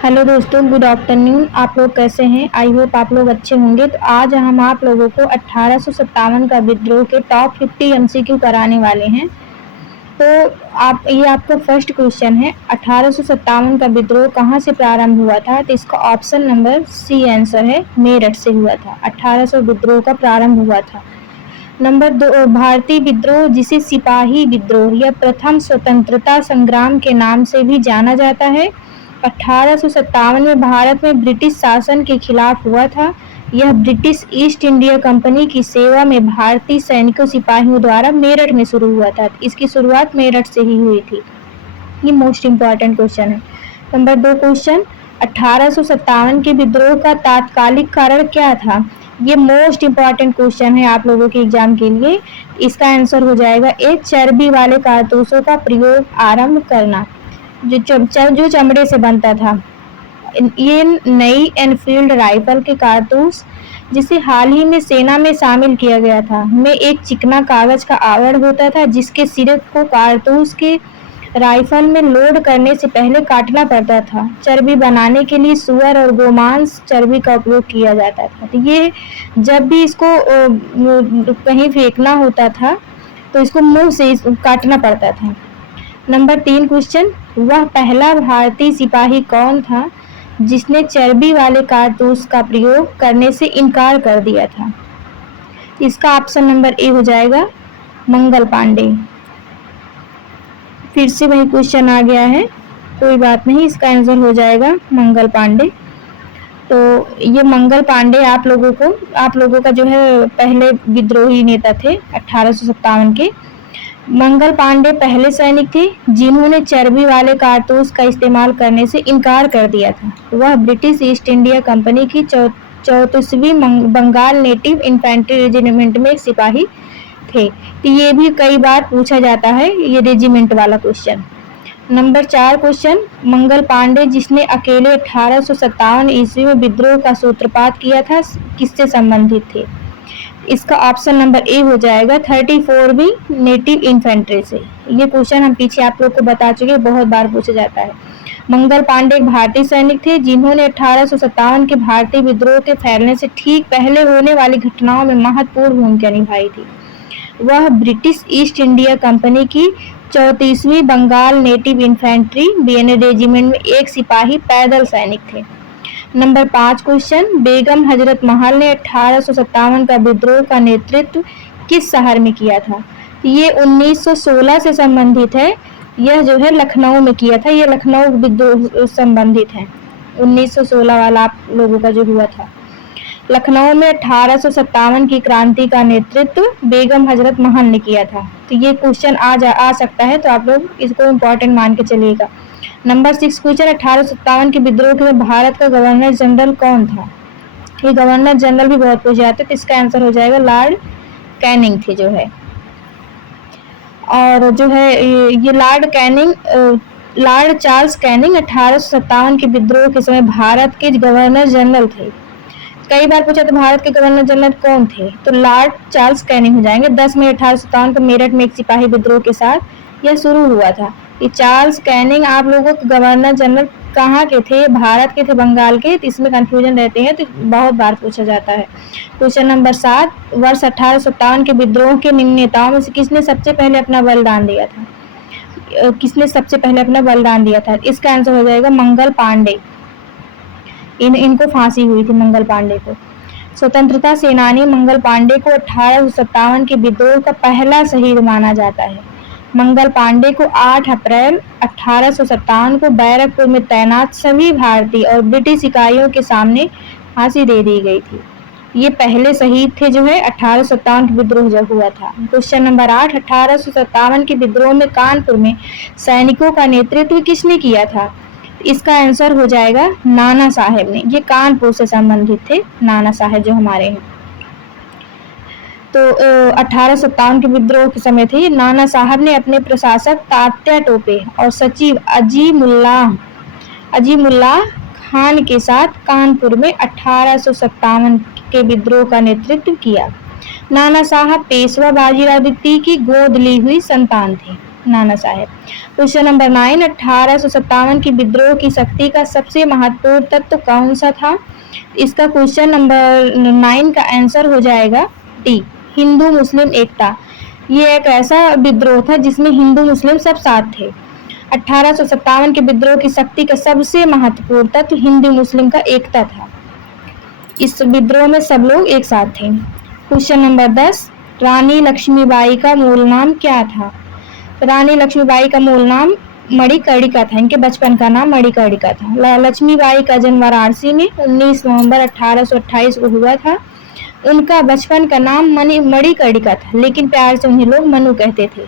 Hello दोस्तों, good afternoon. आप लोग कैसे हैं? आई होप आप लोग अच्छे होंगे। तो आज हम आप लोगों को 1857 का विद्रोह के टॉप 50 एमसीक्यू कराने वाले हैं। तो ये आपका फर्स्ट क्वेश्चन है, 1857 का विद्रोह कहाँ से प्रारंभ हुआ था? तो इसका ऑप्शन नंबर सी आंसर है, मेरठ से हुआ था। 1800 विद्रोह का प्रारंभ हुआ था। नंबर 2, भारतीय विद्रोह जिसे सिपाही विद्रोह या प्रथम स्वतंत्रता संग्राम के नाम से भी जाना जाता है, 1857 में भारत में ब्रिटिश शासन के खिलाफ हुआ था। यह ब्रिटिश ईस्ट इंडिया कंपनी की सेवा में भारतीय सैनिकों सिपाहियों द्वारा मेरठ में शुरू हुआ था। इसकी शुरुआत मेरठ से ही हुई थी। ये मोस्ट इम्पॉर्टेंट क्वेश्चन है। नंबर 2 क्वेश्चन, 1857 के विद्रोह का तात्कालिक कारण क्या था? ये मोस्ट इम्पॉर्टेंट क्वेश्चन है आप लोगों के एग्जाम के लिए। इसका आंसर हो जाएगा ए, चर्बी वाले कारतूसों का प्रयोग आरंभ करना, जो चमड़े से बनता था। ये नई एनफील्ड राइफल के कारतूस, जिसे हाल ही में सेना में शामिल किया गया था, में एक चिकना कागज का आवरण होता था जिसके सिरे को कारतूस के राइफल में लोड करने से पहले काटना पड़ता था। चर्बी बनाने के लिए सुअर और गोमांस चर्बी का उपयोग किया जाता था। तो ये जब भी इसको कहीं फेंकना होता था तो इसको मुंह से काटना पड़ता था। नंबर 3 क्वेश्चन, वह पहला भारतीय सिपाही कौन था जिसने चर्बी वाले कारतूस का प्रयोग करने से इनकार कर दिया था? इसका ऑप्शन नंबर ए हो जाएगा, मंगल पांडे। फिर से वही क्वेश्चन आ गया है, कोई बात नहीं, इसका आंसर हो जाएगा मंगल पांडे। तो ये मंगल पांडे आप लोगों का जो है पहले विद्रोही नेता थे 1857 के। मंगल पांडे पहले सैनिक थे जिन्होंने चर्बी वाले कारतूस का इस्तेमाल करने से इनकार कर दिया था। वह ब्रिटिश ईस्ट इंडिया कंपनी की 34वीं बंगाल नेटिव इन्फेंट्री रेजिमेंट में एक सिपाही थे। तो ये भी कई बार पूछा जाता है, ये रेजिमेंट वाला question. Number 4 question, Mangal Pandey जिसने अकेले 1857 ईस्वी में विद्रोह का सूत्रपात किया था, किससे संबंधित थे? इसका ऑप्शन नंबर ए हो जाएगा, 34वीं नेटिव इन्फेंट्री से। ये क्वेश्चन हम पीछे आप लोग को बता चुके, बहुत बार पूछा जाता है। मंगल पांडे एक भारतीय सैनिक थे जिन्होंने 1857 के भारतीय विद्रोह के फैलने से ठीक पहले होने वाली घटनाओं में महत्वपूर्ण भूमिका निभाई थी। वह ब्रिटिश ईस्ट इंडिया कंपनी की 34वीं Bengal native infantry BNA regiment में एक सिपाही पैदल सैनिक थे। नंबर 5 क्वेश्चन, बेगम हजरत महल ने 1857 का विद्रोह का नेतृत्व किस शहर में किया था? ये 1916 से संबंधित है। यह जो है लखनऊ में किया था। ये लखनऊ विद्रोह संबंधित है। 1916 वाला आप लोगों का जो हुआ था लखनऊ में 1857 की क्रांति का नेतृत्व बेगम हजरत महल ने किया था। तो ये क्वेश्चन आ सकता है, तो आप लोग इसको इम्पोर्टेंट मान के चलिएगा। नंबर 6 क्वेश्चन, 1857 के विद्रोह के भारत का गवर्नर जनरल कौन था? ये गवर्नर जनरल भी बहुत पूछे जाते, तो इसका आंसर हो जाएगा लॉर्ड कैनिंग थे जो है। और जो है ये लॉर्ड चार्ल्स कैनिंग 1857 के विद्रोह के समय भारत के गवर्नर जनरल थे। कई बार पूछा तो भारत के गवर्नर जनरल कौन थे? तो लॉर्ड चार्ल्स कैनिंग हो जाएंगे। 10 मई 1857 को मेरठ में एक सिपाही विद्रोह के साथ यह शुरू हुआ था। ये चार्ल्स कैनिंग आप लोगों के गवर्नर जनरल कहाँ के थे? भारत के थे, बंगाल के। तो इसमें कंफ्यूजन रहते हैं, तो बहुत बार पूछा जाता है। क्वेश्चन नंबर 7, वर्ष 1857 के विद्रोह के निम्न नेताओं में से किसने सबसे पहले अपना बलिदान दिया था? इसका आंसर हो जाएगा मंगल पांडे। इनको फांसी हुई थी मंगल पांडे को। स्वतंत्रता सेनानी मंगल पांडे को 1857 के विद्रोह का पहला शहीद माना जाता है। मंगल पांडे को 8 अप्रैल 1857 को बैरकपुर में तैनात सभी भारतीय और ब्रिटिश इकाइयों के सामने फांसी दे दी गई थी। ये पहले शहीद थे जो है 1857 के विद्रोह जब हुआ था। क्वेश्चन नंबर 8, 1857 के विद्रोह में कानपुर में सैनिकों का नेतृत्व किसने किया था? इसका आंसर हो जाएगा नाना साहेब ने। ये कानपुर से संबंधित थे, नाना साहेब जो हमारे हैं। तो 1857 के विद्रोह के समय थे। नाना साहब ने अपने प्रशासक तात्या टोपे और सचिव अजीमुल्लाह खान के साथ कानपुर में 1857 के विद्रोह का नेतृत्व किया। नाना साहब पेशवा बाजीराव द्वितीय की गोद ली हुई संतान थे। नाना साहेब। क्वेश्चन नंबर 9, 1857 की विद्रोह की शक्ति का सबसे महत्वपूर्ण तत्व कौन सा था? इसका क्वेश्चन नंबर 9 का आंसर हो जाएगा डी, हिंदू मुस्लिम एकता। ये एक ऐसा विद्रोह था जिसमें हिंदू मुस्लिम सब साथ थे। 1857 के विद्रोह की शक्ति का सबसे महत्वपूर्ण तत्व हिंदू मुस्लिम का एकता था। इस विद्रोह में सब लोग एक साथ थे। क्वेश्चन नंबर 10, रानी लक्ष्मीबाई का मूल नाम क्या था? रानी लक्ष्मीबाई का मूल नाम मणिकर्णिका था। इनके बचपन का नाम मणिकर्णिका था। लक्ष्मीबाई का जन्म वाराणसी में 19 नवंबर 1828 को हुआ था। उनका बचपन का नाम मणिकर्णिका था, लेकिन प्यार से उन्हें लोग मनु कहते थे।